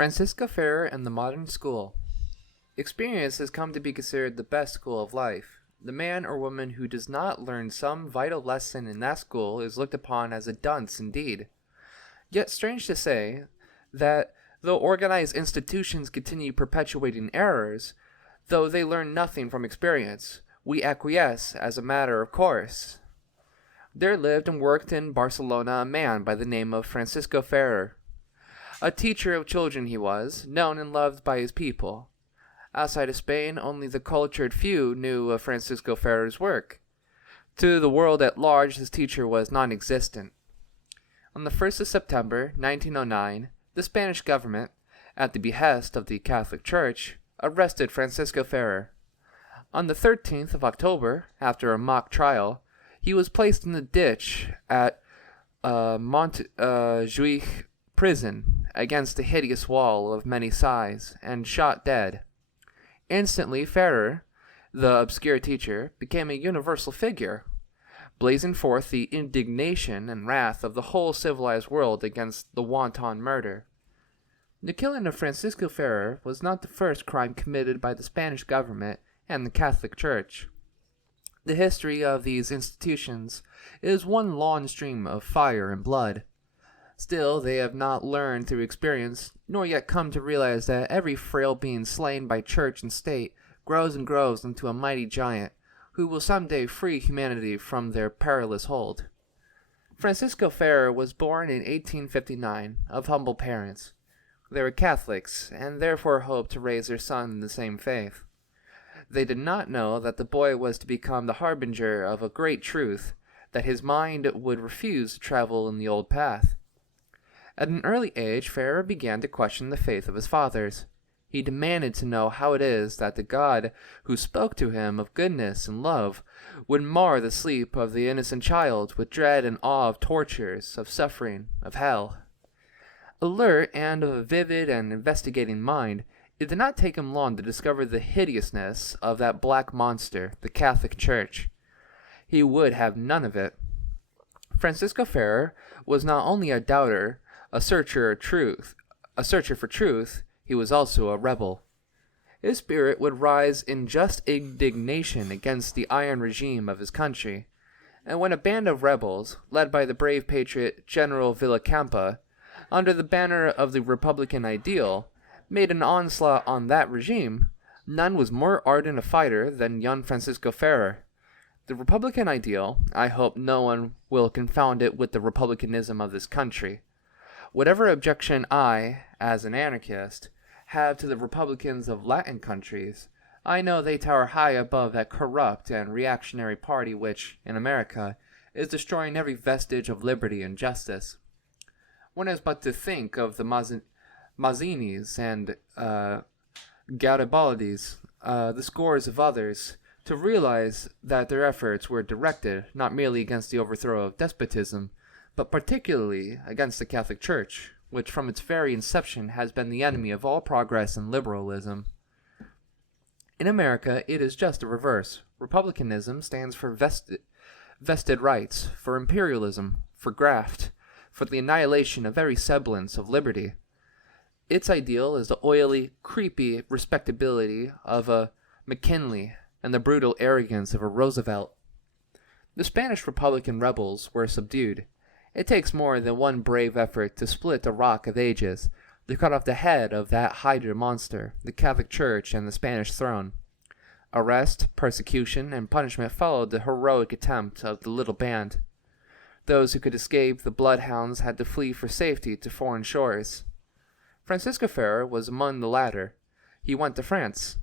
Francissco Ferrer and the Modern School. Experience has come to be considered the best school of life. The man or woman who does not learn some vital lesson in that school is looked upon as a dunce indeed. Yet strange to say that though organized institutions continue perpetuating errors, though they learn nothing from experience, we acquiesce as a matter of course. There lived and worked in Barcelona a man by the name of Francissco Ferrer. A teacher of children he was, known and loved by his people. Outside of Spain, only the cultured few knew of Francissco Ferrer's work. To the world at large, his teacher was non-existent. On the 1st of September, 1909, the Spanish government, at the behest of the Catholic Church, arrested Francissco Ferrer. On the 13th of October, after a mock trial, he was placed in the ditch at Montjuic prison against a hideous wall of many sides, and shot dead. Instantly Ferrer, the obscure teacher, became a universal figure, blazing forth the indignation and wrath of the whole civilized world against the wanton murder. The killing of Francissco Ferrer was not the first crime committed by the Spanish government and the Catholic Church. The history of these institutions is one long stream of fire and blood. Still, they have not learned through experience, nor yet come to realize that every frail being slain by church and state grows and grows into a mighty giant, who will someday free humanity from their perilous hold. Francissco Ferrer was born in 1859 of humble parents. They were Catholics, and therefore hoped to raise their son in the same faith. They did not know that the boy was to become the harbinger of a great truth, that his mind would refuse to travel in the old path. At an early age, Ferrer began to question the faith of his fathers. He demanded to know how it is that the God who spoke to him of goodness and love would mar the sleep of the innocent child with dread and awe of tortures, of suffering, of hell. Alert and of a vivid and investigating mind, it did not take him long to discover the hideousness of that black monster, the Catholic Church. He would have none of it. Francissco Ferrer was not only a doubter, a searcher for truth, he was also a rebel. His spirit would rise in just indignation against the iron regime of his country, and when a band of rebels, led by the brave patriot General Villacampa, under the banner of the Republican ideal, made an onslaught on that regime, none was more ardent a fighter than young Francissco Ferrer. The Republican ideal, I hope no one will confound it with the republicanism of this country. Whatever objection I, as an anarchist, have to the Republicans of Latin countries, I know they tower high above that corrupt and reactionary party which, in America, is destroying every vestige of liberty and justice. One has but to think of the Mazzinis and Garibaldis, the scores of others, to realize that their efforts were directed not merely against the overthrow of despotism, but particularly against the Catholic Church, which from its very inception has been the enemy of all progress and liberalism. In America, it is just the reverse. Republicanism stands for vested rights, for imperialism, for graft, for the annihilation of every semblance of liberty. Its ideal is the oily, creepy respectability of a McKinley and the brutal arrogance of a Roosevelt. The Spanish Republican rebels were subdued. It takes more than one brave effort to split the rock of ages, to cut off the head of that hydra monster, the Catholic Church and the Spanish throne. Arrest, persecution, and punishment followed the heroic attempt of the little band. Those who could escape the bloodhounds had to flee for safety to foreign shores. Francissco Ferrer was among the latter. He went to France.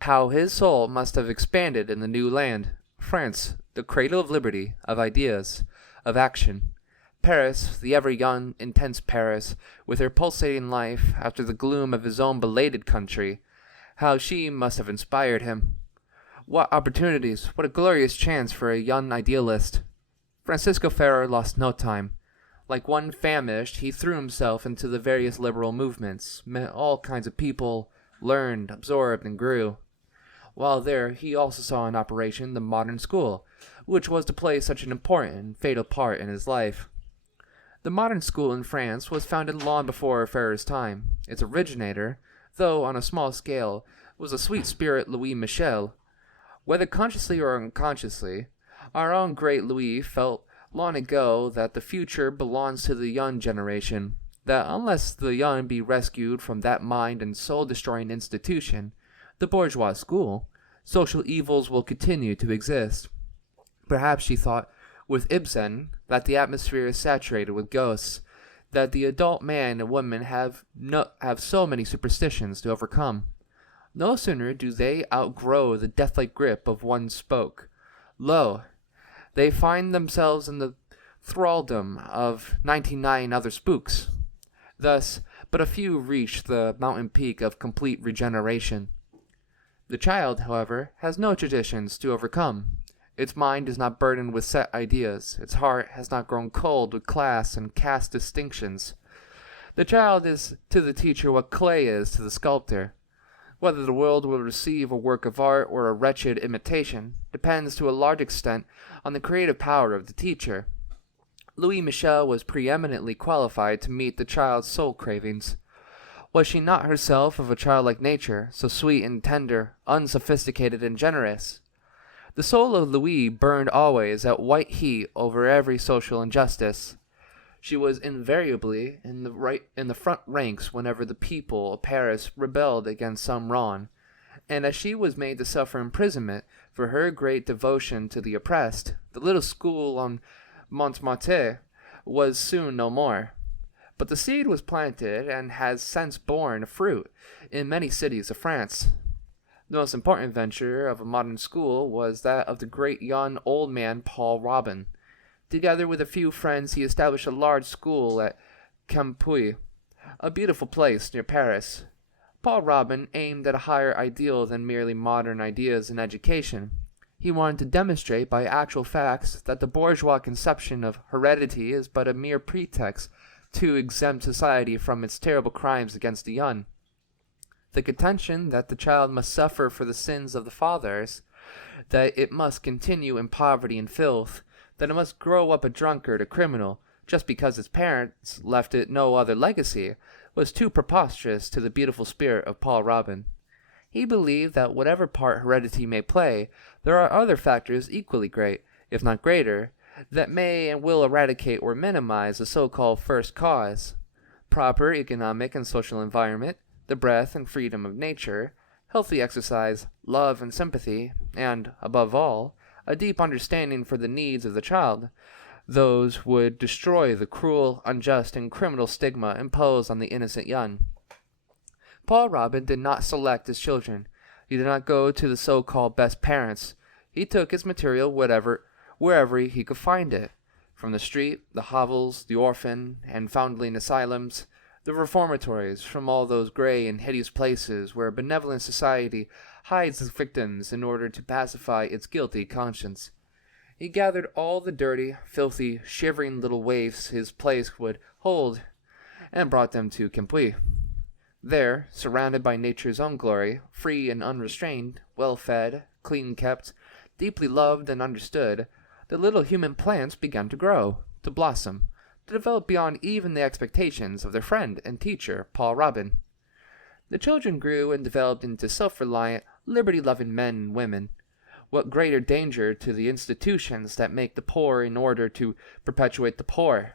How his soul must have expanded in the new land, France, the cradle of liberty, of ideas, of action. Paris, the ever young, intense Paris, with her pulsating life after the gloom of his own belated country, how she must have inspired him. What opportunities, what a glorious chance for a young idealist. Francissco Ferrer lost no time. Like one famished, he threw himself into the various liberal movements, met all kinds of people, learned, absorbed, and grew. While there, he also saw in operation the modern school, which was to play such an important and fatal part in his life. The modern school in France was founded long before Ferrer's time. Its originator, though on a small scale, was a sweet spirit Louis Michel. Whether consciously or unconsciously, our own great Louis felt long ago that the future belongs to the young generation, that unless the young be rescued from that mind and soul-destroying institution, the bourgeois school, social evils will continue to exist. Perhaps she thought, with Ibsen, that the atmosphere is saturated with ghosts, that the adult man and woman have so many superstitions to overcome. No sooner do they outgrow the death-like grip of one spoke, lo, they find themselves in the thraldom of 99 other spooks. Thus, but a few reach the mountain peak of complete regeneration. The child, however, has no traditions to overcome. Its mind is not burdened with set ideas. Its heart has not grown cold with class and caste distinctions. The child is to the teacher what clay is to the sculptor. Whether the world will receive a work of art or a wretched imitation depends to a large extent on the creative power of the teacher. Louis Michel was preeminently qualified to meet the child's soul cravings. Was she not herself of a childlike nature, so sweet and tender, unsophisticated and generous? The soul of Louis burned always at white heat over every social injustice. She was invariably in the front ranks whenever the people of Paris rebelled against some wrong, and as she was made to suffer imprisonment for her great devotion to the oppressed, the little school on Montmartre was soon no more. But the seed was planted and has since borne fruit in many cities of France. The most important venture of a modern school was that of the great young old man Paul Robin. Together with a few friends, he established a large school at Campuy, a beautiful place near Paris. Paul Robin aimed at a higher ideal than merely modern ideas in education. He wanted to demonstrate by actual facts that the bourgeois conception of heredity is but a mere pretext to exempt society from its terrible crimes against the young. The contention that the child must suffer for the sins of the fathers, that it must continue in poverty and filth, that it must grow up a drunkard, a criminal, just because its parents left it no other legacy, was too preposterous to the beautiful spirit of Paul Robin. He believed that whatever part heredity may play, there are other factors equally great, if not greater, that may and will eradicate or minimize the so-called first cause. Proper economic and social environment, the breath and freedom of nature, healthy exercise, love and sympathy, and, above all, a deep understanding for the needs of the child. Those would destroy the cruel, unjust, and criminal stigma imposed on the innocent young. Paul Robin did not select his children. He did not go to the so-called best parents. He took his material wherever he could find it, from the street, the hovels, the orphan and foundling asylums, the reformatories, from all those gray and hideous places where a benevolent society hides its victims in order to pacify its guilty conscience. He gathered all the dirty, filthy, shivering little waifs his place would hold, and brought them to Campuy. There, surrounded by nature's own glory, free and unrestrained, well-fed, clean-kept, deeply loved and understood, the little human plants began to grow, to blossom, to develop beyond even the expectations of their friend and teacher, Paul Robin. The children grew and developed into self-reliant, liberty-loving men and women. What greater danger to the institutions that make the poor in order to perpetuate the poor?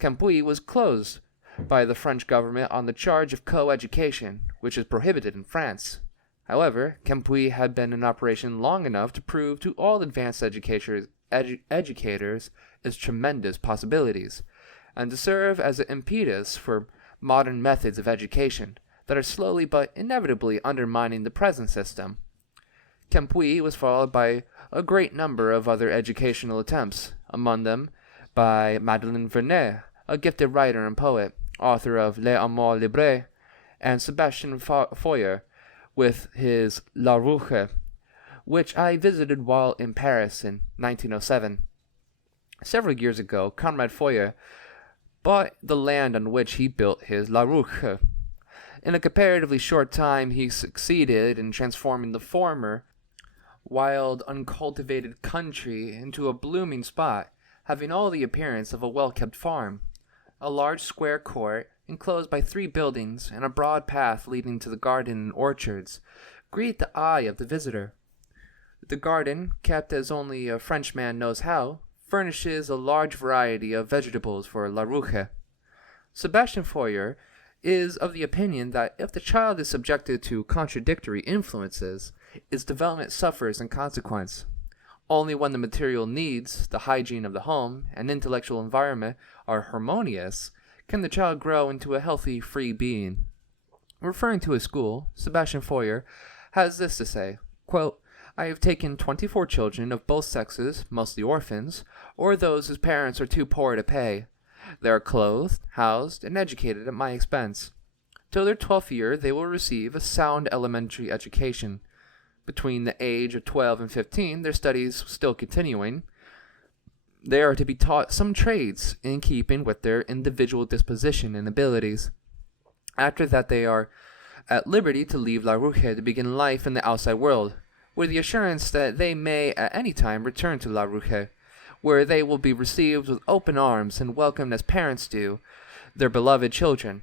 Campuy was closed by the French government on the charge of co-education, which is prohibited in France. However, Campuy had been in operation long enough to prove to all advanced educators its tremendous possibilities, and to serve as an impetus for modern methods of education that are slowly but inevitably undermining the present system. Campuy was followed by a great number of other educational attempts, among them by Madeleine Vernet, a gifted writer and poet, author of Les Amours Libres, and Sebastian Foyer with his La Rouge, which I visited while in Paris in 1907. Several years ago, Comrade Foyer bought the land on which he built his La Rouge. In a comparatively short time, he succeeded in transforming the former wild, uncultivated country into a blooming spot, having all the appearance of a well-kept farm. a large square court enclosed by 3 buildings and a broad path leading to the garden and orchards greet the eye of the visitor. The garden, kept as only a Frenchman knows how, furnishes a large variety of vegetables for La Rouge. Sebastian Fourier is of the opinion that if the child is subjected to contradictory influences, its development suffers in consequence. Only when the material needs, the hygiene of the home, and intellectual environment are harmonious can the child grow into a healthy, free being. Referring to his school, Sebastian Fourier has this to say, quote, I have taken 24 children of both sexes, mostly orphans, or those whose parents are too poor to pay. They are clothed, housed, and educated at my expense. Till their 12th year they will receive a sound elementary education. Between the age of 12 and 15, their studies still continuing, they are to be taught some trades in keeping with their individual disposition and abilities. After that they are at liberty to leave La Rouge to begin life in the outside world, with the assurance that they may at any time return to La Rouge, where they will be received with open arms and welcomed as parents do their beloved children.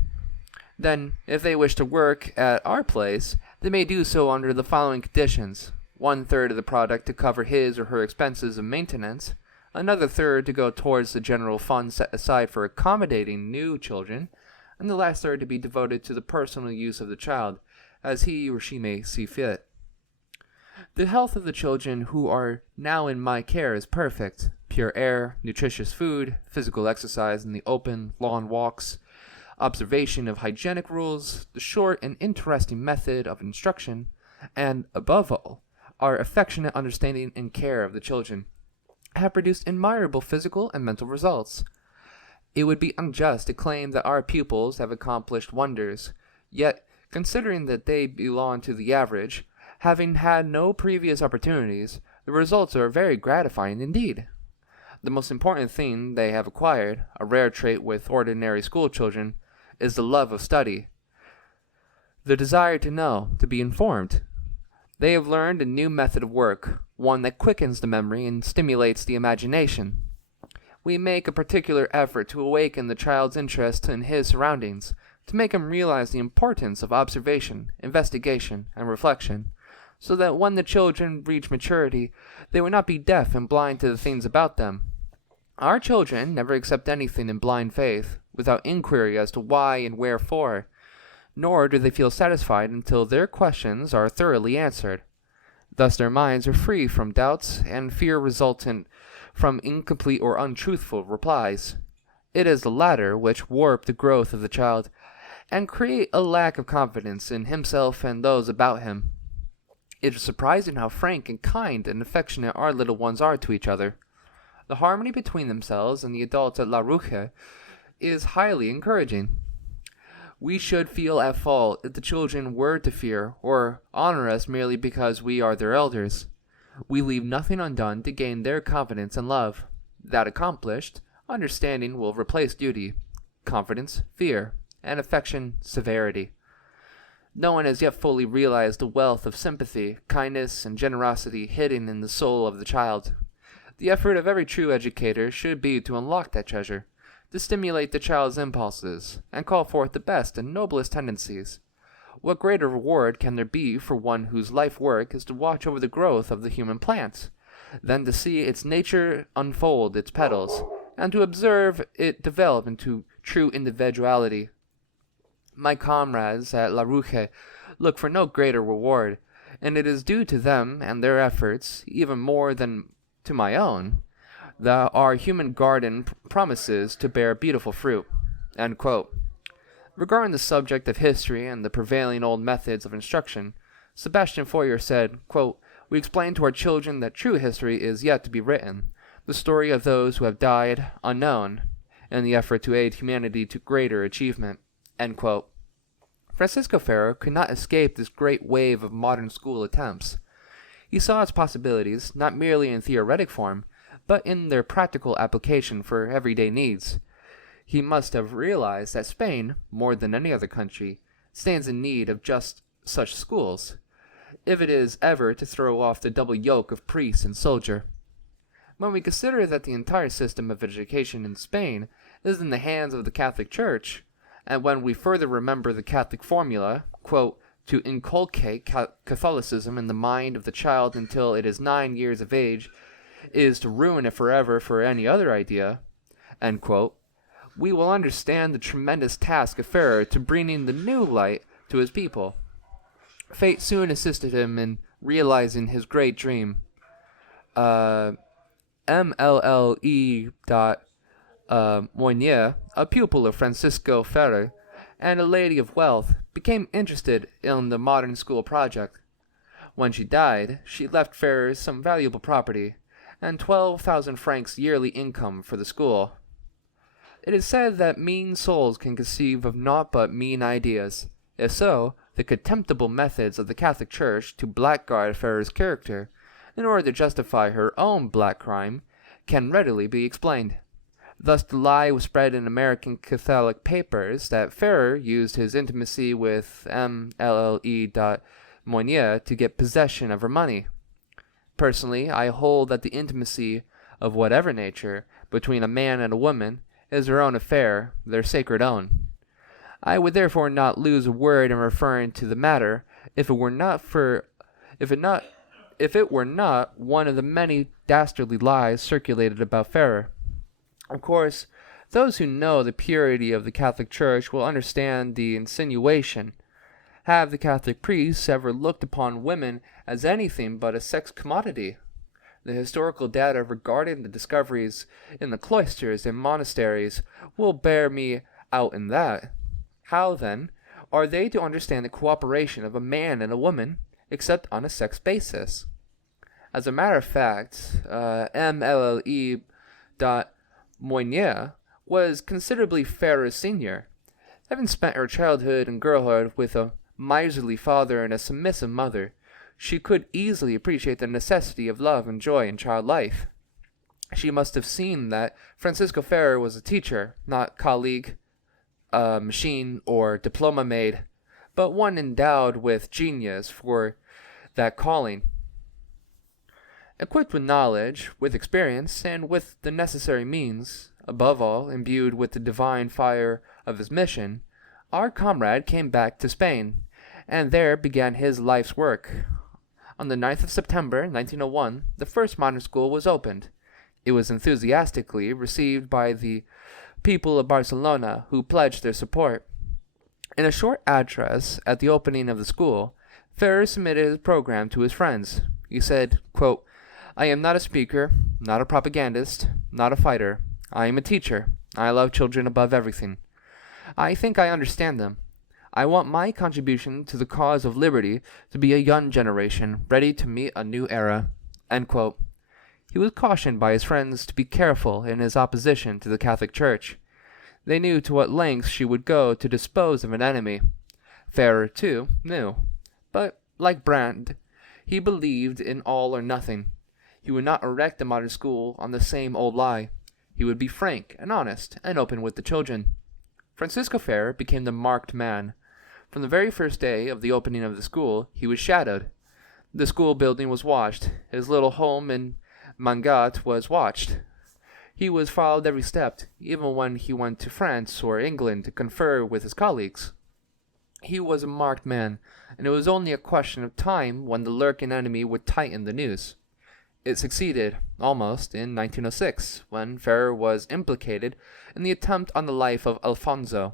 Then, if they wish to work at our place, they may do so under the following conditions: 1/3 of the product to cover his or her expenses of maintenance, another third to go towards the general fund set aside for accommodating new children, and the last third to be devoted to the personal use of the child, as he or she may see fit. The health of the children who are now in my care is perfect. Pure air, nutritious food, physical exercise in the open, lawn walks, observation of hygienic rules, the short and interesting method of instruction, and, above all, our affectionate understanding and care of the children, have produced admirable physical and mental results. It would be unjust to claim that our pupils have accomplished wonders, yet, considering that they belong to the average, having had no previous opportunities, the results are very gratifying indeed. The most important thing they have acquired, a rare trait with ordinary school children, is the love of study, the desire to know, to be informed. They have learned a new method of work, one that quickens the memory and stimulates the imagination. We make a particular effort to awaken the child's interest in his surroundings, to make him realize the importance of observation, investigation, and reflection, so that when the children reach maturity, they will not be deaf and blind to the things about them. Our children never accept anything in blind faith, without inquiry as to why and wherefore, nor do they feel satisfied until their questions are thoroughly answered. Thus their minds are free from doubts and fear resultant from incomplete or untruthful replies. It is the latter which warp the growth of the child, and create a lack of confidence in himself and those about him. It is surprising how frank and kind and affectionate our little ones are to each other. The harmony between themselves and the adults at La Rouge is highly encouraging. We should feel at fault if the children were to fear or honor us merely because we are their elders. We leave nothing undone to gain their confidence and love. That accomplished, understanding will replace duty, confidence, fear, and affection, severity. No one has yet fully realized the wealth of sympathy, kindness, and generosity hidden in the soul of the child. The effort of every true educator should be to unlock that treasure, to stimulate the child's impulses, and call forth the best and noblest tendencies. What greater reward can there be for one whose life work is to watch over the growth of the human plant, than to see its nature unfold its petals, and to observe it develop into true individuality? My comrades at La Rouge look for no greater reward, and it is due to them and their efforts, even more than to my own, that our human garden promises to bear beautiful fruit." End quote. Regarding the subject of history and the prevailing old methods of instruction, Sebastian Fourier said, quote, "We explain to our children that true history is yet to be written, the story of those who have died unknown, in the effort to aid humanity to greater achievement." End quote. Francissco Ferrer could not escape this great wave of modern school attempts. He saw its possibilities not merely in theoretic form, but in their practical application for everyday needs. He must have realized that Spain, more than any other country, stands in need of just such schools, if it is ever to throw off the double yoke of priest and soldier. When we consider that the entire system of education in Spain is in the hands of the Catholic Church, and when we further remember the Catholic formula, quote, to inculcate Catholicism in the mind of the child until it is 9 years of age is to ruin it forever for any other idea, end quote, we will understand the tremendous task of Ferrer to bringing the new light to his people. Fate soon assisted him in realizing his great dream. MLLE. Moynier, a pupil of Francissco Ferrer, and a lady of wealth, became interested in the modern school project. When she died, she left Ferrer some valuable property, and 12,000 francs yearly income for the school. It is said that mean souls can conceive of naught but mean ideas. If so, the contemptible methods of the Catholic Church to blackguard Ferrer's character, in order to justify her own black crime, can readily be explained. Thus the lie was spread in American Catholic papers that Ferrer used his intimacy with MLLE. Moynier to get possession of her money. Personally, I hold that the intimacy, of whatever nature, between a man and a woman is their own affair, their sacred own. I would therefore not lose a word in referring to the matter if it were not one of the many dastardly lies circulated about Ferrer. Of course, those who know the purity of the Catholic Church will understand the insinuation. Have the Catholic priests ever looked upon women as anything but a sex commodity? The historical data regarding the discoveries in the cloisters and monasteries will bear me out in that. How, then, are they to understand the cooperation of a man and a woman, except on a sex basis? As a matter of fact, MLLE. Moynier was considerably Ferrer's senior. Having spent her childhood and girlhood with a miserly father and a submissive mother, she could easily appreciate the necessity of love and joy in child life. She must have seen that Francissco Ferrer was a teacher, not colleague, machine, or diploma maid, but one endowed with genius for that calling. Equipped with knowledge, with experience, and with the necessary means, above all, imbued with the divine fire of his mission, our comrade came back to Spain, and there began his life's work. On the 9th of September, 1901, the first modern school was opened. It was enthusiastically received by the people of Barcelona, who pledged their support. In a short address at the opening of the school, Ferrer submitted his program to his friends. He said, quote, I am not a speaker, not a propagandist, not a fighter. I am a teacher. I love children above everything. I think I understand them. I want my contribution to the cause of liberty to be a young generation, ready to meet a new era. End quote. He was cautioned by his friends to be careful in his opposition to the Catholic Church. They knew to what lengths she would go to dispose of an enemy. Ferrer, too, knew. But, like Brandt, he believed in all or nothing. He would not erect a modern school on the same old lie. He would be frank and honest and open with the children. Francissco Ferrer became the marked man. From the very first day of the opening of the school, he was shadowed. The school building was watched. His little home in Mangat was watched. He was followed every step, even when he went to France or England to confer with his colleagues. He was a marked man, and it was only a question of time when the lurking enemy would tighten the noose. It succeeded, almost, in 1906, when Ferrer was implicated in the attempt on the life of Alfonso.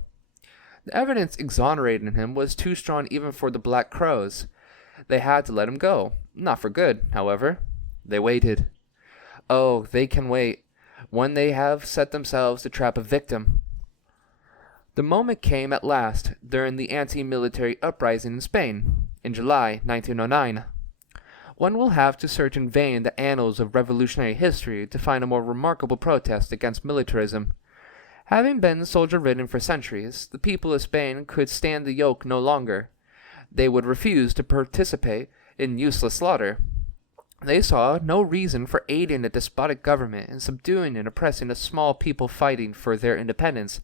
The evidence exonerating him was too strong even for the Black Crows. They had to let him go. Not for good, however. They waited. Oh, they can wait, when they have set themselves to trap a victim. The moment came at last, during the anti-military uprising in Spain, in July 1909. One will have to search in vain the annals of revolutionary history to find a more remarkable protest against militarism. Having been soldier-ridden for centuries, the people of Spain could stand the yoke no longer. They would refuse to participate in useless slaughter. They saw no reason for aiding a despotic government and subduing and oppressing a small people fighting for their independence,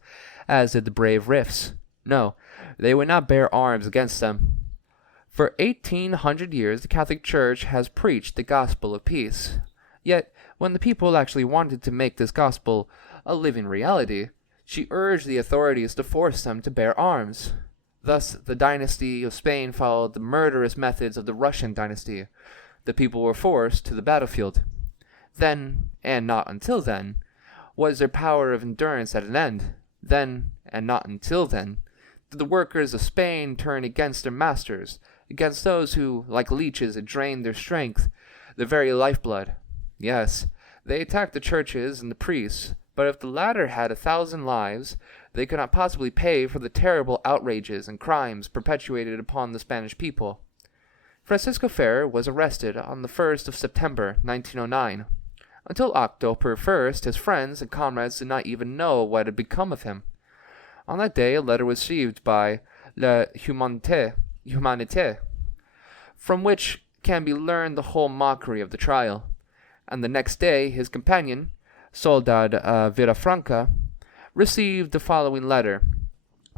as did the brave Riffs. No, they would not bear arms against them. For 1800 years, the Catholic Church has preached the gospel of peace. Yet, when the people actually wanted to make this gospel a living reality, She urged the authorities to force them to bear arms. Thus, the dynasty of Spain followed the murderous methods of the Russian dynasty. The people were forced to the battlefield. Then, and not until then, was their power of endurance at an end. Then, and not until then, did the workers of Spain turn against their masters, against those who, like leeches, had drained their strength, their very lifeblood. Yes, they attacked the churches and the priests, but if the latter had 1,000 lives, they could not possibly pay for the terrible outrages and crimes perpetuated upon the Spanish people. Francissco Ferrer was arrested on the 1st of September, 1909. Until October 1st, his friends and comrades did not even know what had become of him. On that day, a letter was received by La Humanité, from which can be learned the whole mockery of the trial. And the next day, his companion, Soldad Villafranca, received the following letter.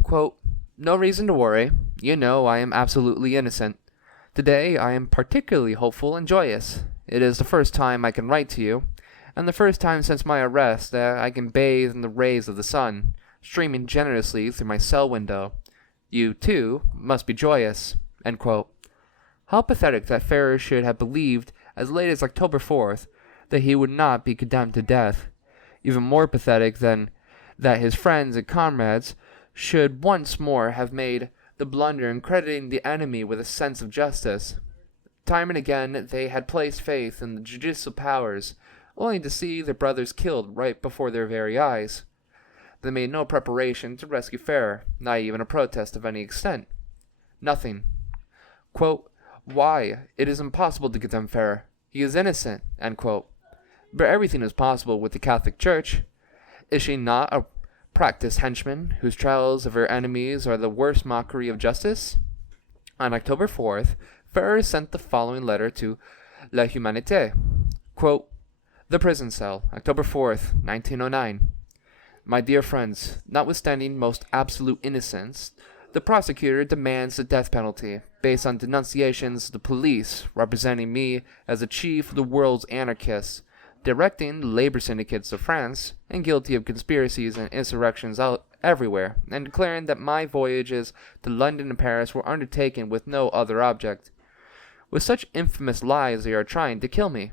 Quote, "No reason to worry. You know I am absolutely innocent. Today I am particularly hopeful and joyous. It is the first time I can write to you, and the first time since my arrest that I can bathe in the rays of the sun, streaming generously through my cell window. You, too, must be joyous." End quote. How pathetic that Ferrer should have believed, as late as October 4th, that he would not be condemned to death. Even more pathetic than that his friends and comrades should once more have made the blunder in crediting the enemy with a sense of justice. Time and again they had placed faith in the judicial powers, only to see their brothers killed right before their very eyes. They made no preparation to rescue Ferrer, not even a protest of any extent. Nothing. Quote, "Why, it is impossible to condemn Ferrer. He is innocent." End quote. But everything is possible with the Catholic Church. Is she not a practiced henchman whose trials of her enemies are the worst mockery of justice? On October 4th, Ferrer sent the following letter to La Humanité. Quote, "The prison cell, October 4th, 1909. My dear friends, notwithstanding most absolute innocence, the prosecutor demands the death penalty, based on denunciations of the police representing me as the chief of the world's anarchists, directing the labor syndicates of France, and guilty of conspiracies and insurrections everywhere, and declaring that my voyages to London and Paris were undertaken with no other object. With such infamous lies they are trying to kill me.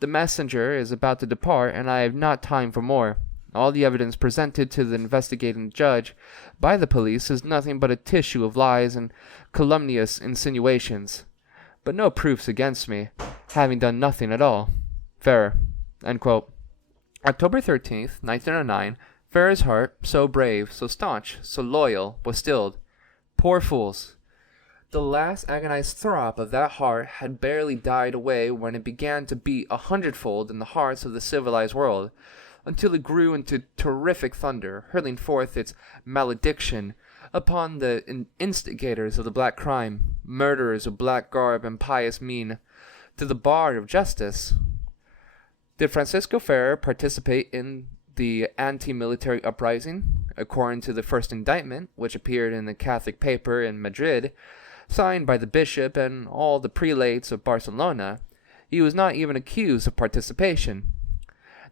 The messenger is about to depart, and I have not time for more. All the evidence presented to the investigating judge by the police is nothing but a tissue of lies and calumnious insinuations, but no proofs against me, having done nothing at all. Ferrer." End quote. October 13th, 1909, Ferrer's heart, so brave, so staunch, so loyal, was stilled. Poor fools! The last agonized throb of that heart had barely died away when it began to beat 100-fold in the hearts of the civilized world, until it grew into terrific thunder, hurling forth its malediction upon the instigators of the black crime, murderers of black garb and pious mien, to the bar of justice. Did Francissco Ferrer participate in the anti-military uprising? According to the first indictment, which appeared in the Catholic paper in Madrid, signed by the bishop and all the prelates of Barcelona, he was not even accused of participation.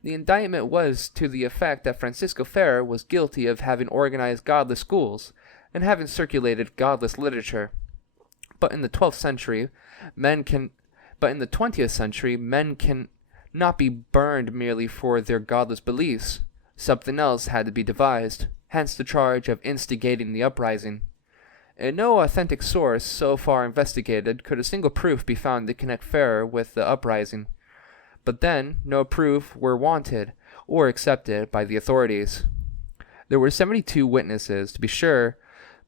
The indictment was to the effect that Francissco Ferrer was guilty of having organized godless schools and having circulated godless literature. But in the 20th century, men can not be burned merely for their godless beliefs. Something else had to be devised, hence the charge of instigating the uprising. In no authentic source so far investigated could a single proof be found to connect Ferrer with the uprising. But then no proof were wanted or accepted by the authorities. There were 72 witnesses, to be sure,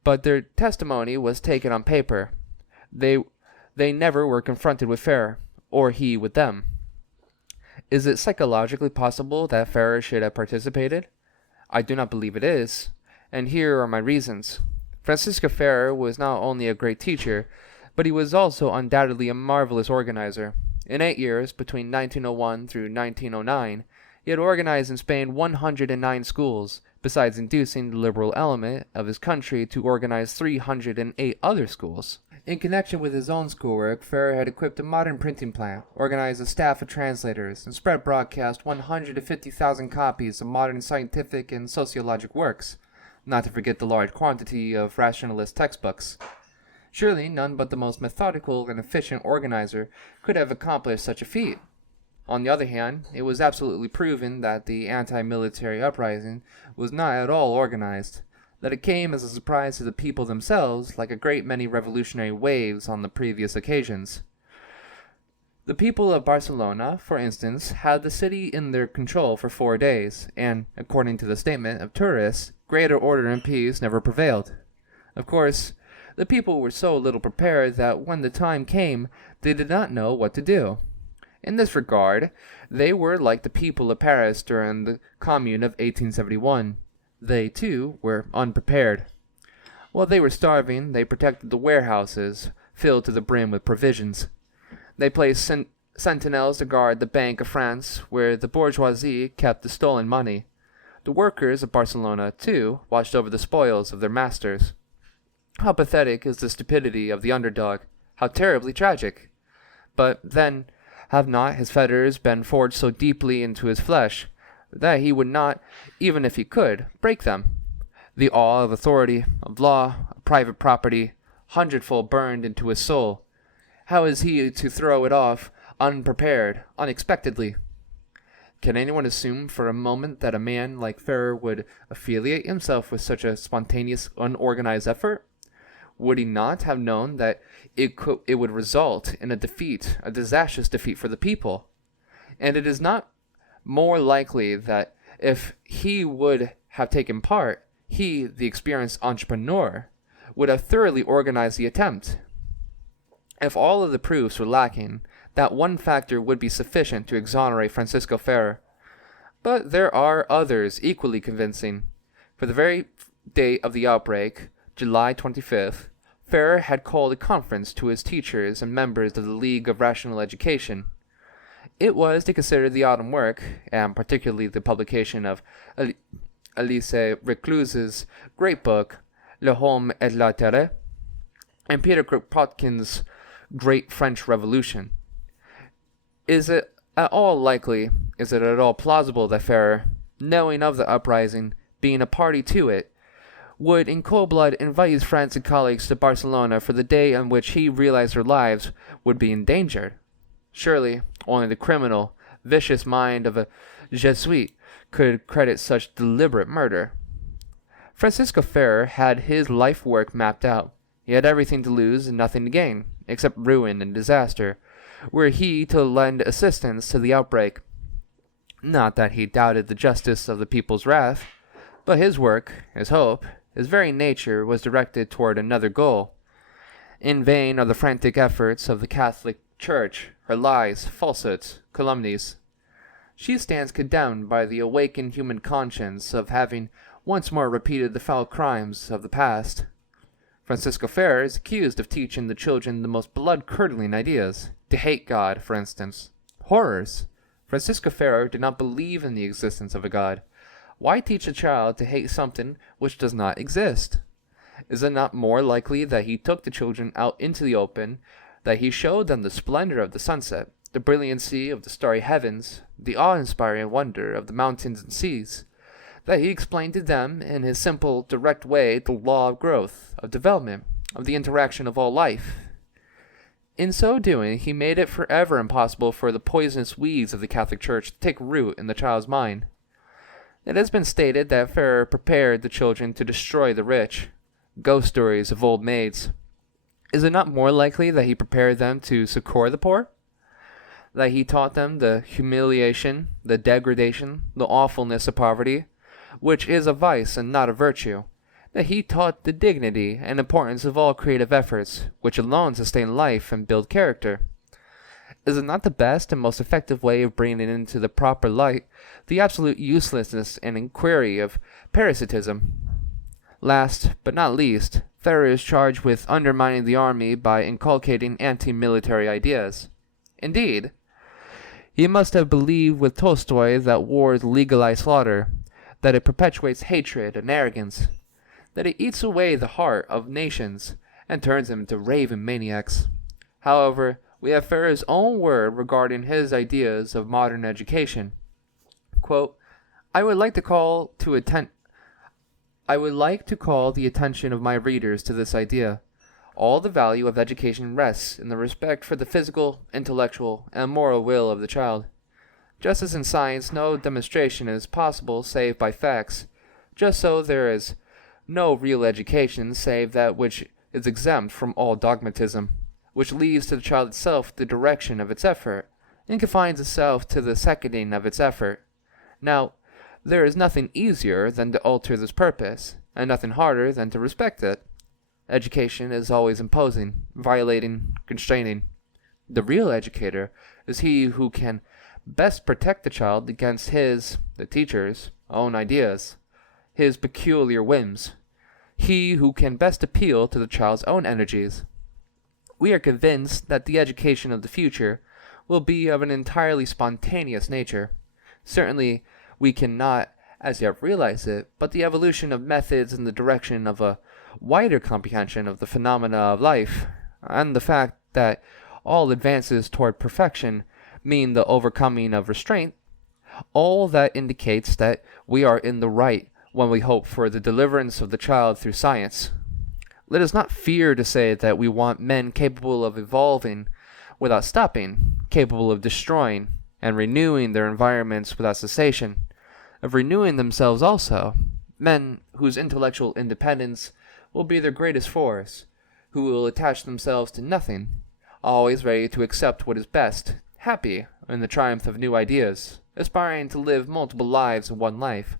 but their testimony was taken on paper. They never were confronted with Ferrer, or he with them. Is it psychologically possible that Ferrer should have participated? I do not believe it is, and here are my reasons. Francissco Ferrer was not only a great teacher, but he was also undoubtedly a marvelous organizer. In 8 years, between 1901 through 1909, he had organized in Spain 109 schools, besides inducing the liberal element of his country to organize 308 other schools. In connection with his own schoolwork, Ferrer had equipped a modern printing plant, organized a staff of translators, and spread broadcast 150,000 copies of modern scientific and sociologic works, not to forget the large quantity of rationalist textbooks. Surely none but the most methodical and efficient organizer could have accomplished such a feat. On the other hand, it was absolutely proven that the anti-military uprising was not at all organized, that it came as a surprise to the people themselves, like a great many revolutionary waves on the previous occasions. The people of Barcelona, for instance, had the city in their control for 4 days, and, according to the statement of tourists, greater order and peace never prevailed. Of course, the people were so little prepared that when the time came, they did not know what to do. In this regard, they were like the people of Paris during the Commune of 1871. They, too, were unprepared. While they were starving, they protected the warehouses, filled to the brim with provisions. They placed sentinels to guard the Bank of France, where the bourgeoisie kept the stolen money. The workers of Barcelona, too, watched over the spoils of their masters. How pathetic is the stupidity of the underdog! How terribly tragic! But, then, have not his fetters been forged so deeply into his flesh that he would not, even if he could, break them? The awe of authority, of law, of private property, hundredfold burned into his soul. How is he to throw it off unprepared, unexpectedly? Can anyone assume for a moment that a man like Ferrer would affiliate himself with such a spontaneous, unorganized effort? Would he not have known that it would result in a defeat, a disastrous defeat for the people? And it is not more likely that if he would have taken part, he, the experienced entrepreneur, would have thoroughly organized the attempt. If all of the proofs were lacking, that one factor would be sufficient to exonerate Francissco Ferrer. But there are others equally convincing. For the very date of the outbreak, July 25th, Ferrer had called a conference to his teachers and members of the League of Rational Education. It was to consider the autumn work, and particularly the publication of Alice Recluse's great book, Le Homme et la Terre, and Peter Kropotkin's Great French Revolution. Is it at all likely, is it at all plausible that Ferrer, knowing of the uprising, being a party to it, would in cold blood invite his friends and colleagues to Barcelona for the day on which he realized their lives would be endangered? Surely, only the criminal, vicious mind of a Jesuit could credit such deliberate murder. Francissco Ferrer had his life work mapped out. He had everything to lose and nothing to gain, except ruin and disaster, were he to lend assistance to the outbreak. Not that he doubted the justice of the people's wrath, but his work, his hope, his very nature was directed toward another goal. In vain are the frantic efforts of the Catholic Church, her lies, falsehoods, calumnies. She stands condemned by the awakened human conscience of having once more repeated the foul crimes of the past. Francissco Ferrer is accused of teaching the children the most blood-curdling ideas, to hate God, for instance. Horrors! Francissco Ferrer did not believe in the existence of a God. Why teach a child to hate something which does not exist? Is it not more likely that he took the children out into the open, that he showed them the splendor of the sunset, the brilliancy of the starry heavens, the awe-inspiring wonder of the mountains and seas, that he explained to them in his simple, direct way the law of growth, of development, of the interaction of all life? In so doing, he made it forever impossible for the poisonous weeds of the Catholic Church to take root in the child's mind. It has been stated that Ferrer prepared the children to destroy the rich, ghost stories of old maids. Is it not more likely that he prepared them to succor the poor? That he taught them the humiliation, the degradation, the awfulness of poverty, which is a vice and not a virtue? That he taught the dignity and importance of all creative efforts, which alone sustain life and build character? Is it not the best and most effective way of bringing into the proper light the absolute uselessness and inquiry of parasitism? Last, but not least, Ferrer is charged with undermining the army by inculcating anti-military ideas. Indeed, he must have believed with Tolstoy that wars legalize slaughter, that it perpetuates hatred and arrogance, that it eats away the heart of nations, and turns them into raving maniacs. However, we have Ferrer's own word regarding his ideas of modern education. Quote, I would like to call the attention of my readers to this idea. All the value of education rests in the respect for the physical, intellectual, and moral will of the child. Just as in science no demonstration is possible save by facts, just so there is no real education save that which is exempt from all dogmatism, which leaves to the child itself the direction of its effort, and confines itself to the seconding of its effort. Now, there is nothing easier than to alter this purpose, and nothing harder than to respect it. Education is always imposing, violating, constraining. The real educator is he who can best protect the child against the teacher's, own ideas, his peculiar whims, he who can best appeal to the child's own energies. We are convinced that the education of the future will be of an entirely spontaneous nature. Certainly, we cannot as yet realize it, but the evolution of methods in the direction of a wider comprehension of the phenomena of life, and the fact that all advances toward perfection mean the overcoming of restraint, all that indicates that we are in the right when we hope for the deliverance of the child through science. Let us not fear to say that we want men capable of evolving without stopping, capable of destroying and renewing their environments without cessation, of renewing themselves also, men whose intellectual independence will be their greatest force, who will attach themselves to nothing, always ready to accept what is best, happy in the triumph of new ideas, aspiring to live multiple lives in one life.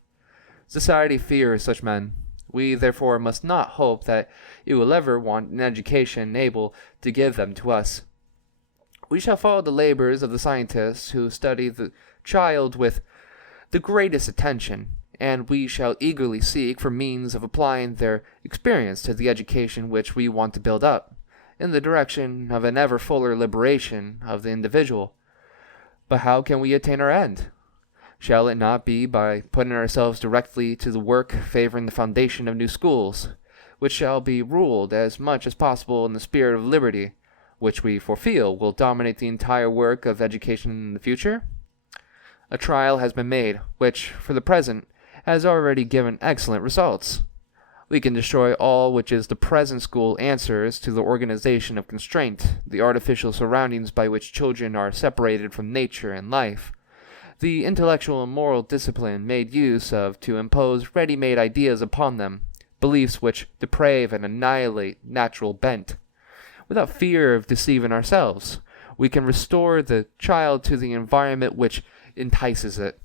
Society fears such men. We therefore must not hope that it will ever want an education able to give them to us. We shall follow the labors of the scientists who study the child with the greatest attention, and we shall eagerly seek for means of applying their experience to the education which we want to build up, in the direction of an ever fuller liberation of the individual. But how can we attain our end? Shall it not be by putting ourselves directly to the work favoring the foundation of new schools, which shall be ruled as much as possible in the spirit of liberty, which we forefeel will dominate the entire work of education in the future? A trial has been made, which, for the present, has already given excellent results. We can destroy all which is the present school answers to the organization of constraint, the artificial surroundings by which children are separated from nature and life, the intellectual and moral discipline made use of to impose ready-made ideas upon them, beliefs which deprave and annihilate natural bent. Without fear of deceiving ourselves, we can restore the child to the environment which entices it,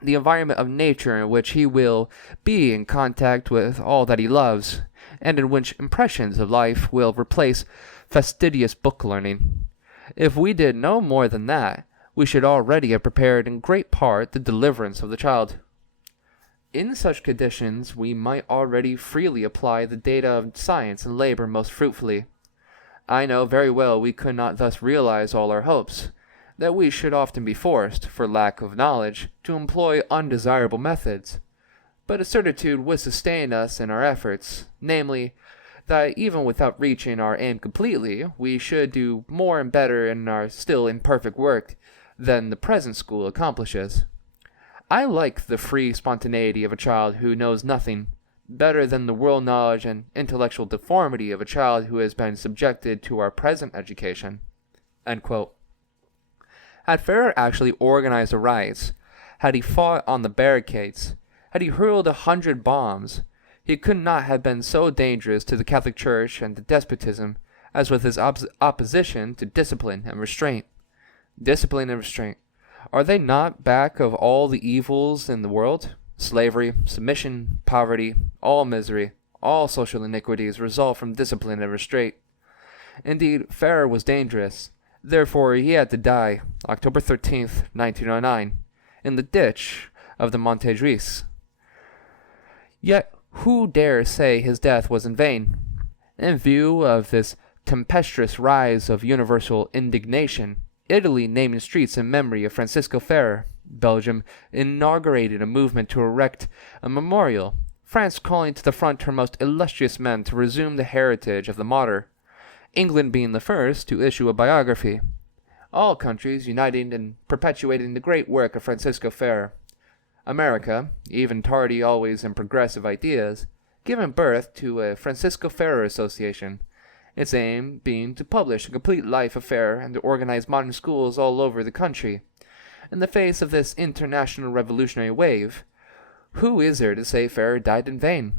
the environment of nature in which he will be in contact with all that he loves, and in which impressions of life will replace fastidious book learning. If we did no more than that, we should already have prepared in great part the deliverance of the child. In such conditions, we might already freely apply the data of science and labor most fruitfully. I know very well we could not thus realize all our hopes, that we should often be forced, for lack of knowledge, to employ undesirable methods. But a certitude would sustain us in our efforts, namely, that even without reaching our aim completely, we should do more and better in our still imperfect work than the present school accomplishes. I like the free spontaneity of a child who knows nothing, better than the world knowledge and intellectual deformity of a child who has been subjected to our present education." End quote. Had Ferrer actually organized a rise, had he fought on the barricades, had he hurled 100 bombs, he could not have been so dangerous to the Catholic Church and to despotism as with his opposition to discipline and restraint. Discipline and restraint. Are they not back of all the evils in the world? Slavery, submission, poverty, all misery, all social iniquities result from discipline and restraint. Indeed, Ferrer was dangerous. Therefore, he had to die, October 13th, 1909, in the ditch of the Montéjuice. Yet, who dare say his death was in vain? In view of this tempestuous rise of universal indignation, Italy naming streets in memory of Francissco Ferrer. Belgium inaugurated a movement to erect a memorial. France calling to the front her most illustrious men to resume the heritage of the martyr, England being the first to issue a biography. All countries uniting in perpetuating the great work of Francissco Ferrer. America, even tardy always in progressive ideas, given birth to a Francissco Ferrer Association, its aim being to publish a complete life of Ferrer and to organize modern schools all over the country. In the face of this international revolutionary wave, who is there to say Ferrer died in vain?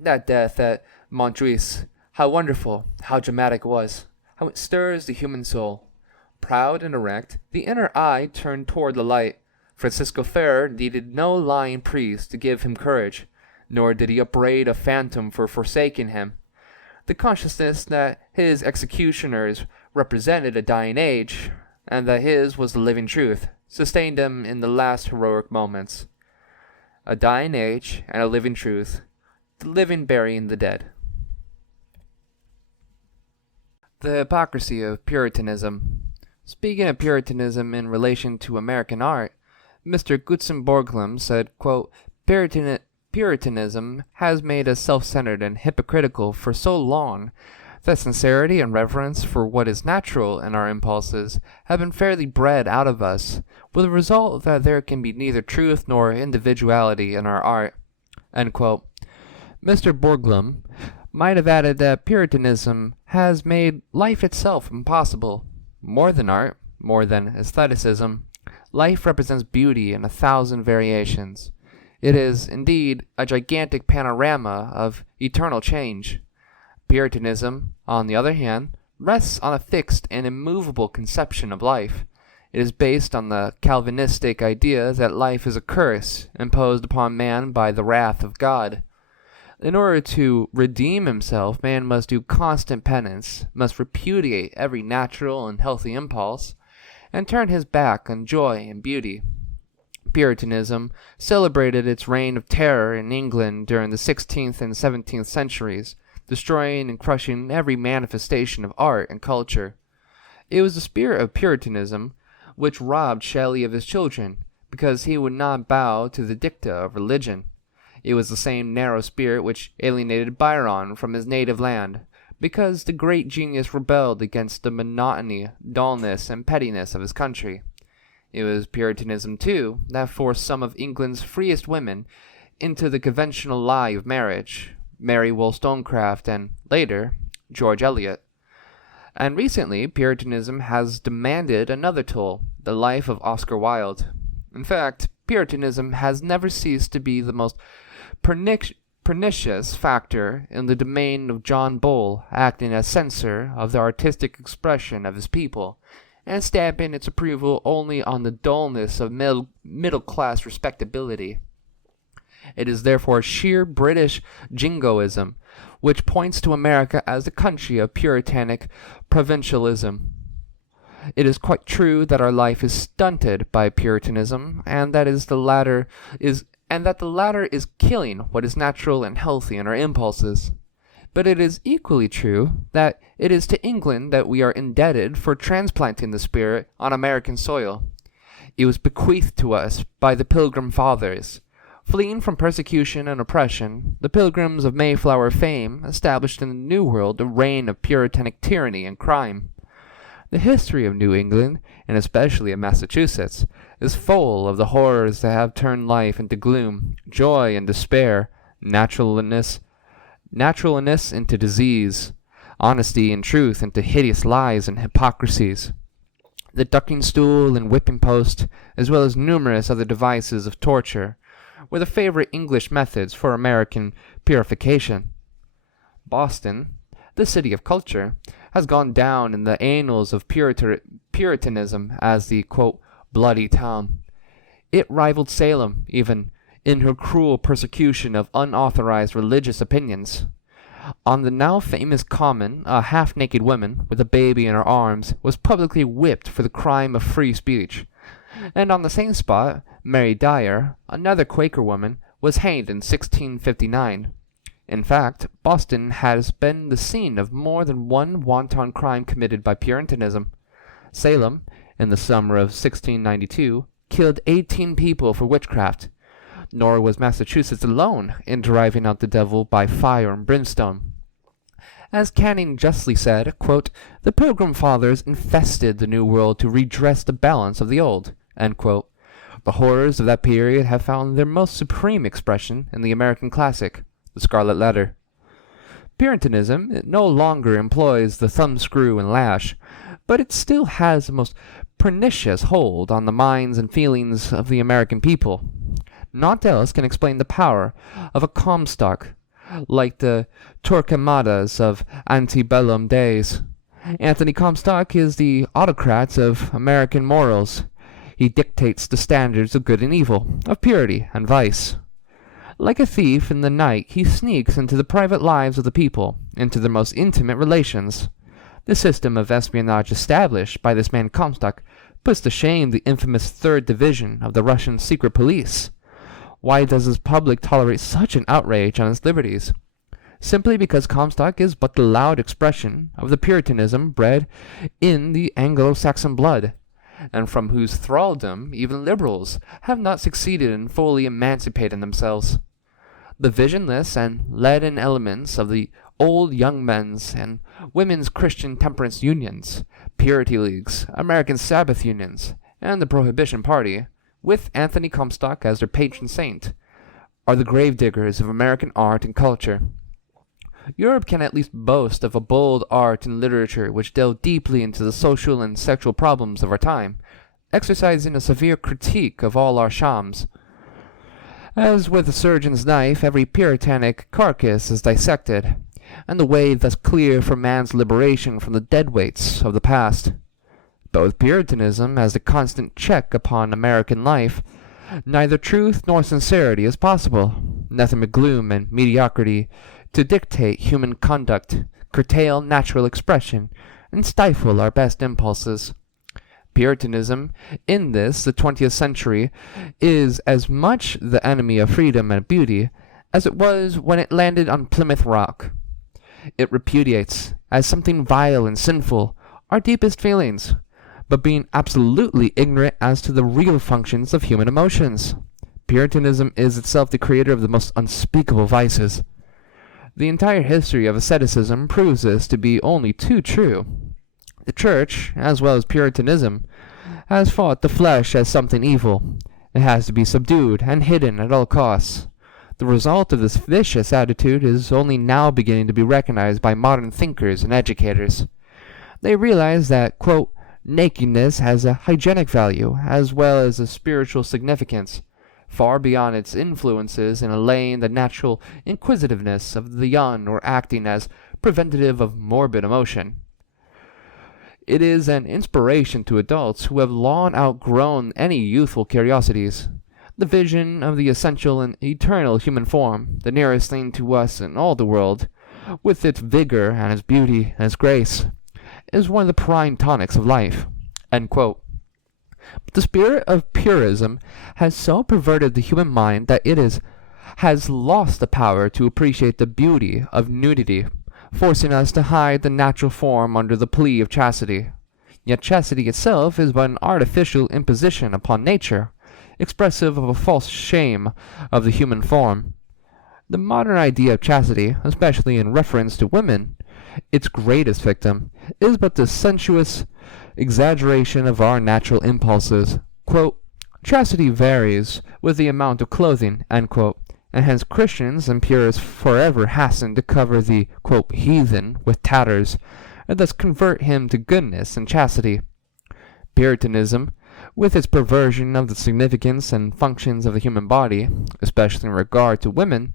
That death at Montjuic, how wonderful, how dramatic it was, how it stirs the human soul. Proud and erect, the inner eye turned toward the light. Francissco Ferrer needed no lying priest to give him courage, nor did he upbraid a phantom for forsaking him. The consciousness that his executioners represented a dying age, and that his was the living truth, sustained him in the last heroic moments. A dying age and a living truth, the living burying the dead. The hypocrisy of Puritanism. Speaking of Puritanism in relation to American art, Mr. Gutzenborglum said, quote, Puritanism has made us self-centered and hypocritical for so long that sincerity and reverence for what is natural in our impulses have been fairly bred out of us, with the result that there can be neither truth nor individuality in our art. End quote. Mr. Borglum might have added that Puritanism has made life itself impossible. More than art, more than aestheticism, life represents beauty in 1,000 variations. It is, indeed, a gigantic panorama of eternal change. Puritanism, on the other hand, rests on a fixed and immovable conception of life. It is based on the Calvinistic idea that life is a curse imposed upon man by the wrath of God. In order to redeem himself, man must do constant penance, must repudiate every natural and healthy impulse, and turn his back on joy and beauty. Puritanism celebrated its reign of terror in England during the 16th and 17th centuries, destroying and crushing every manifestation of art and culture. It was the spirit of Puritanism which robbed Shelley of his children, because he would not bow to the dicta of religion. It was the same narrow spirit which alienated Byron from his native land, because the great genius rebelled against the monotony, dullness, and pettiness of his country. It was Puritanism, too, that forced some of England's freest women into the conventional lie of marriage, Mary Wollstonecraft and, later, George Eliot. And recently, Puritanism has demanded another toll, the life of Oscar Wilde. In fact, Puritanism has never ceased to be the most pernicious factor in the domain of John Bull, acting as censor of the artistic expression of his people, and stamping its approval only on the dullness of middle-class respectability. It is therefore sheer British jingoism which points to America as the country of puritanic provincialism. It is quite true that our life is stunted by Puritanism, and that the latter is killing what is natural and healthy in our impulses. But it is equally true that it is to England that we are indebted for transplanting the spirit on American soil. It was bequeathed to us by the Pilgrim Fathers. Fleeing from persecution and oppression, the Pilgrims of Mayflower fame established in the New World a reign of puritanic tyranny and crime. The history of New England, and especially of Massachusetts, is full of the horrors that have turned life into gloom, joy and despair, naturalness into disease, honesty and truth into hideous lies and hypocrisies. The ducking stool and whipping post, as well as numerous other devices of torture, were the favorite English methods for American purification. Boston, the city of culture, has gone down in the annals of Puritanism as the, quote, bloody town. It rivaled Salem, even, in her cruel persecution of unauthorized religious opinions. On the now famous Common, a half-naked woman, with a baby in her arms, was publicly whipped for the crime of free speech. And on the same spot, Mary Dyer, another Quaker woman, was hanged in 1659. In fact, Boston has been the scene of more than one wanton crime committed by Puritanism. Salem, in the summer of 1692, killed 18 people for witchcraft. Nor was Massachusetts alone in driving out the devil by fire and brimstone. As Canning justly said, quote, "The Pilgrim Fathers infested the New World to redress the balance of the Old." End quote. The horrors of that period have found their most supreme expression in the American classic, The Scarlet Letter. Puritanism no longer employs the thumbscrew and lash, but it still has the most pernicious hold on the minds and feelings of the American people. Naught else can explain the power of a Comstock like the Torquemadas of antebellum days. Anthony Comstock is the autocrat of American morals. He dictates the standards of good and evil, of purity and vice. Like a thief in the night, he sneaks into the private lives of the people, into their most intimate relations. The system of espionage established by this man Comstock puts to shame the infamous Third Division of the Russian secret police. Why does his public tolerate such an outrage on his liberties? Simply because Comstock is but the loud expression of the Puritanism bred in the Anglo-Saxon blood, and from whose thraldom even liberals have not succeeded in fully emancipating themselves. The visionless and leaden elements of the old young men's and women's Christian temperance unions, purity leagues, American Sabbath unions, and the Prohibition Party, with Anthony Comstock as their patron saint, are the gravediggers of American art and culture. Europe can at least boast of a bold art and literature which delve deeply into the social and sexual problems of our time, exercising a severe critique of all our shams. As with a surgeon's knife, every puritanic carcass is dissected, and the way thus clear for man's liberation from the deadweights of the past. But with Puritanism as the constant check upon American life, neither truth nor sincerity is possible, nothing but gloom and mediocrity to dictate human conduct, curtail natural expression, and stifle our best impulses. Puritanism, in this, the 20th century, is as much the enemy of freedom and beauty as it was when it landed on Plymouth Rock. It repudiates, as something vile and sinful, our deepest feelings, but being absolutely ignorant as to the real functions of human emotions. Puritanism is itself the creator of the most unspeakable vices. The entire history of asceticism proves this to be only too true. The Church, as well as Puritanism, has fought the flesh as something evil. It has to be subdued and hidden at all costs. The result of this vicious attitude is only now beginning to be recognized by modern thinkers and educators. They realize that, quote, nakedness has a hygienic value as well as a spiritual significance, far beyond its influences in allaying the natural inquisitiveness of the young or acting as preventative of morbid emotion. It is an inspiration to adults who have long outgrown any youthful curiosities. The vision of the essential and eternal human form, the nearest thing to us in all the world, with its vigor and its beauty and its grace, is one of the prime tonics of life. End quote. But the spirit of purism has so perverted the human mind that it has lost the power to appreciate the beauty of nudity, forcing us to hide the natural form under the plea of chastity. Yet chastity itself is but an artificial imposition upon nature, expressive of a false shame of the human form. The modern idea of chastity, especially in reference to women, its greatest victim, is but the sensuous exaggeration of our natural impulses. Quote, chastity varies with the amount of clothing, end quote, and hence Christians and purists forever hasten to cover the, quote, heathen with tatters, and thus convert him to goodness and chastity. Puritanism, with its perversion of the significance and functions of the human body, especially in regard to women,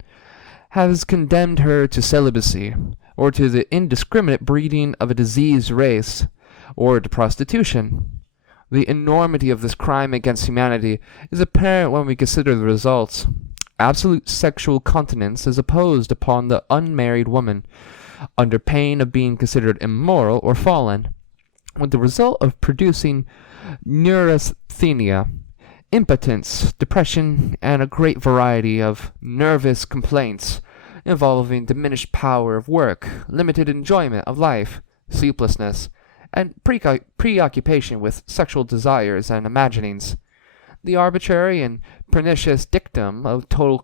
has condemned her to celibacy, or to the indiscriminate breeding of a diseased race, or to prostitution. The enormity of this crime against humanity is apparent when we consider the results. Absolute sexual continence is imposed upon the unmarried woman, under pain of being considered immoral or fallen, with the result of producing neurasthenia, impotence, depression, and a great variety of nervous complaints involving diminished power of work, limited enjoyment of life, sleeplessness, and preoccupation with sexual desires and imaginings. The arbitrary and pernicious dictum of total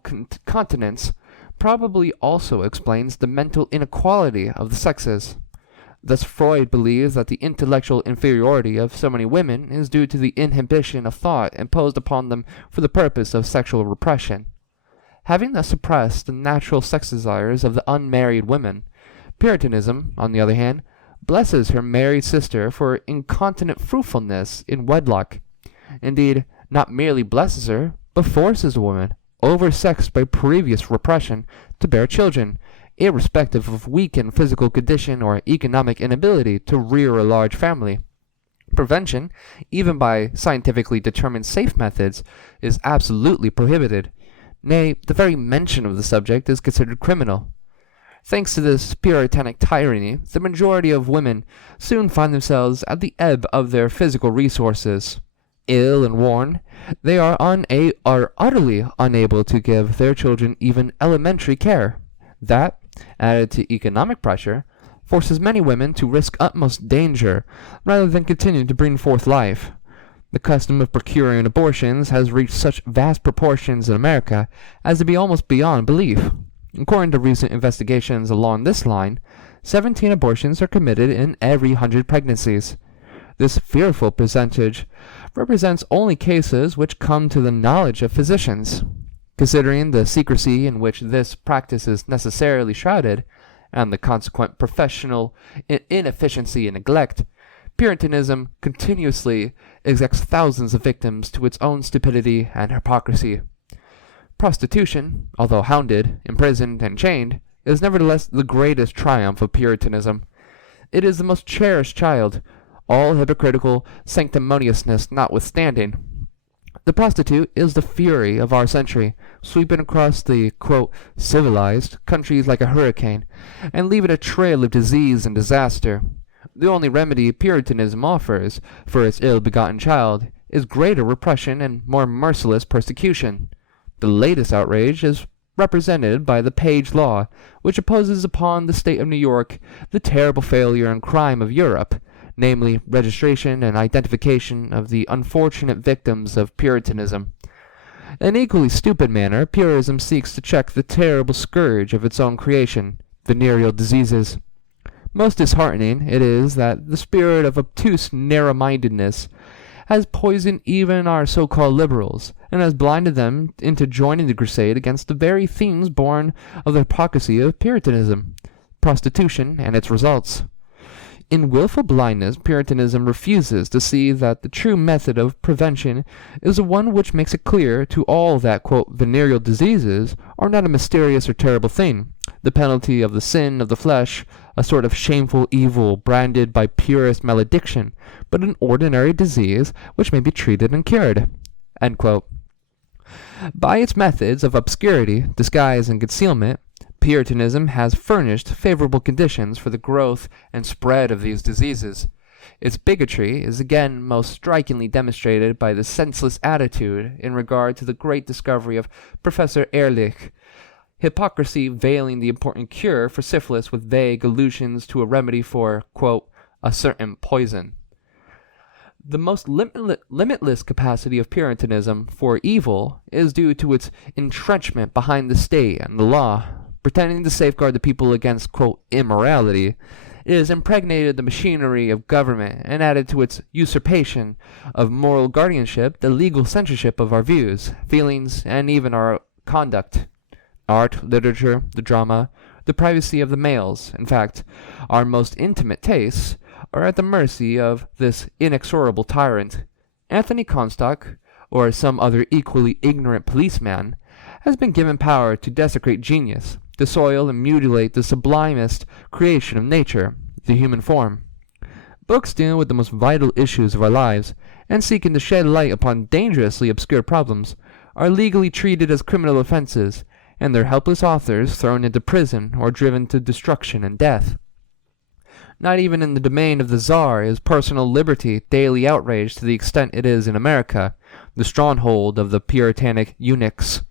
continence probably also explains the mental inequality of the sexes. Thus Freud believes that the intellectual inferiority of so many women is due to the inhibition of thought imposed upon them for the purpose of sexual repression. Having thus suppressed the natural sex desires of the unmarried women, Puritanism, on the other hand, blesses her married sister for incontinent fruitfulness in wedlock. Indeed, not merely blesses her, but forces the woman, oversexed by previous repression, to bear children, irrespective of weakened physical condition or economic inability to rear a large family. Prevention, even by scientifically determined safe methods, is absolutely prohibited. Nay, the very mention of the subject is considered criminal. Thanks to this puritanic tyranny, the majority of women soon find themselves at the ebb of their physical resources. Ill and worn, they are utterly unable to give their children even elementary care. That, added to economic pressure, forces many women to risk utmost danger rather than continue to bring forth life. The custom of procuring abortions has reached such vast proportions in America as to be almost beyond belief. According to recent investigations along this line, 17 abortions are committed in every 100 pregnancies. This fearful percentage represents only cases which come to the knowledge of physicians. Considering the secrecy in which this practice is necessarily shrouded, and the consequent professional inefficiency and neglect, Puritanism continuously exacts thousands of victims to its own stupidity and hypocrisy. Prostitution, although hounded, imprisoned, and chained, is nevertheless the greatest triumph of Puritanism. It is the most cherished child, all hypocritical sanctimoniousness notwithstanding. The prostitute is the fury of our century, sweeping across the, quote, civilized countries like a hurricane, and leaving a trail of disease and disaster. The only remedy Puritanism offers for its ill-begotten child is greater repression and more merciless persecution. The latest outrage is represented by the Page Law, which imposes upon the state of New York the terrible failure and crime of Europe, namely registration and identification of the unfortunate victims of Puritanism. In an equally stupid manner, Puritanism seeks to check the terrible scourge of its own creation, venereal diseases. Most disheartening it is that the spirit of obtuse narrow-mindedness has poisoned even our so-called liberals, and has blinded them into joining the crusade against the very themes born of the hypocrisy of Puritanism, prostitution and its results. In willful blindness, Puritanism refuses to see that the true method of prevention is the one which makes it clear to all that, quote, venereal diseases are not a mysterious or terrible thing, the penalty of the sin of the flesh, a sort of shameful evil branded by purist malediction, but an ordinary disease which may be treated and cured. End quote. By its methods of obscurity, disguise, and concealment, Puritanism has furnished favorable conditions for the growth and spread of these diseases. Its bigotry is again most strikingly demonstrated by the senseless attitude in regard to the great discovery of Professor Ehrlich, hypocrisy veiling the important cure for syphilis with vague allusions to a remedy for, quote, a certain poison. The most limitless capacity of Puritanism for evil is due to its entrenchment behind the state and the law. Pretending to safeguard the people against, quote, immorality, it has impregnated the machinery of government and added to its usurpation of moral guardianship the legal censorship of our views, feelings, and even our conduct. Art, literature, the drama, the privacy of the mails, in fact, our most intimate tastes, are at the mercy of this inexorable tyrant. Anthony Comstock, or some other equally ignorant policeman, has been given power to desecrate genius, to soil and mutilate the sublimest creation of nature, the human form. Books deal with the most vital issues of our lives, and seeking to shed light upon dangerously obscure problems, are legally treated as criminal offenses, and their helpless authors thrown into prison or driven to destruction and death. Not even in the domain of the Tsar is personal liberty daily outraged to the extent it is in America, the stronghold of the Puritanic eunuchs.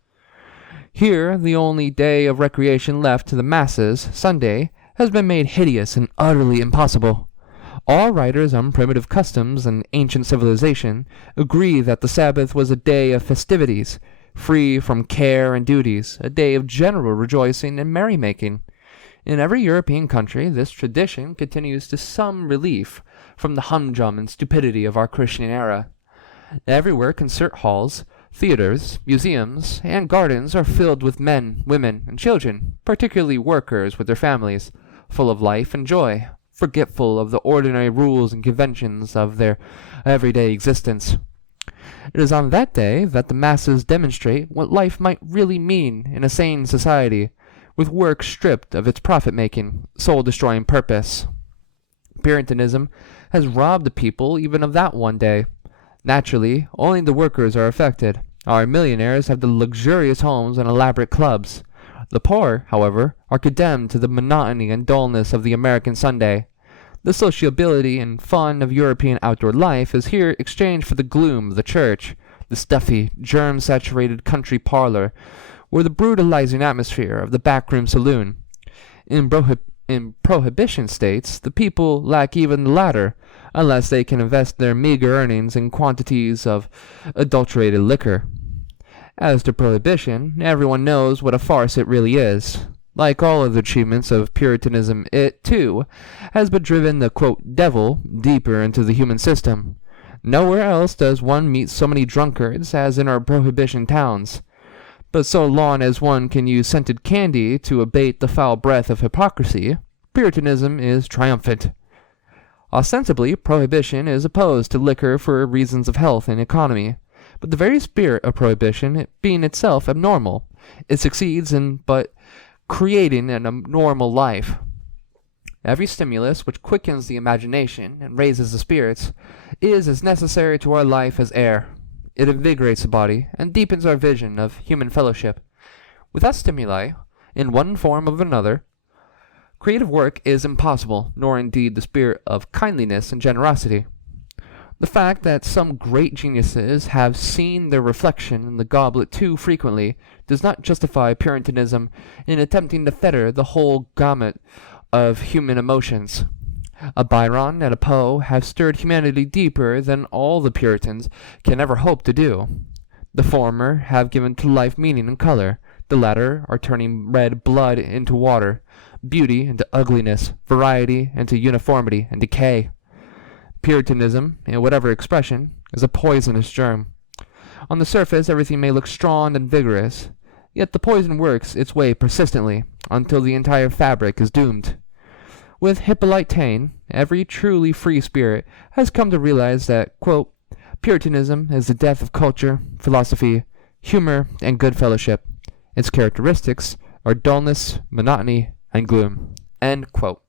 Here, the only day of recreation left to the masses, Sunday, has been made hideous and utterly impossible. All writers on primitive customs and ancient civilization agree that the Sabbath was a day of festivities, free from care and duties, a day of general rejoicing and merrymaking. In every European country, this tradition continues to some relief from the humdrum and stupidity of our Christian era. Everywhere concert halls, theaters, museums, and gardens are filled with men, women, and children, particularly workers with their families, full of life and joy, forgetful of the ordinary rules and conventions of their everyday existence. It is on that day that the masses demonstrate what life might really mean in a sane society, with work stripped of its profit-making, soul-destroying purpose. Puritanism has robbed the people even of that one day. Naturally, only the workers are affected. Our millionaires have the luxurious homes and elaborate clubs. The poor, however, are condemned to the monotony and dullness of the American Sunday. The sociability and fun of European outdoor life is here exchanged for the gloom of the church, the stuffy, germ-saturated country parlor, or the brutalizing atmosphere of the backroom saloon. In prohibition states, the people lack even the latter, unless they can invest their meager earnings in quantities of adulterated liquor. As to prohibition, everyone knows what a farce it really is. Like all other achievements of Puritanism, it, too, has but driven the, quote, devil deeper into the human system. Nowhere else does one meet so many drunkards as in our prohibition towns. But so long as one can use scented candy to abate the foul breath of hypocrisy, Puritanism is triumphant. Ostensibly, prohibition is opposed to liquor for reasons of health and economy, but the very spirit of prohibition being itself abnormal, it succeeds in but creating an abnormal life. Every stimulus which quickens the imagination and raises the spirits is as necessary to our life as air. It invigorates the body and deepens our vision of human fellowship. Without stimuli, in one form or another, creative work is impossible, nor indeed the spirit of kindliness and generosity. The fact that some great geniuses have seen their reflection in the goblet too frequently does not justify Puritanism in attempting to fetter the whole gamut of human emotions. A Byron and a Poe have stirred humanity deeper than all the Puritans can ever hope to do. The former have given to life meaning and color. The latter are turning red blood into water, beauty into ugliness, variety into uniformity and decay. Puritanism, in whatever expression, is a poisonous germ. On the surface, everything may look strong and vigorous, yet the poison works its way persistently until the entire fabric is doomed. With Hippolyte Taine, every truly free spirit has come to realize that, quote, Puritanism is the death of culture, philosophy, humor, and good fellowship. Its characteristics are dullness, monotony, and gloom. End quote.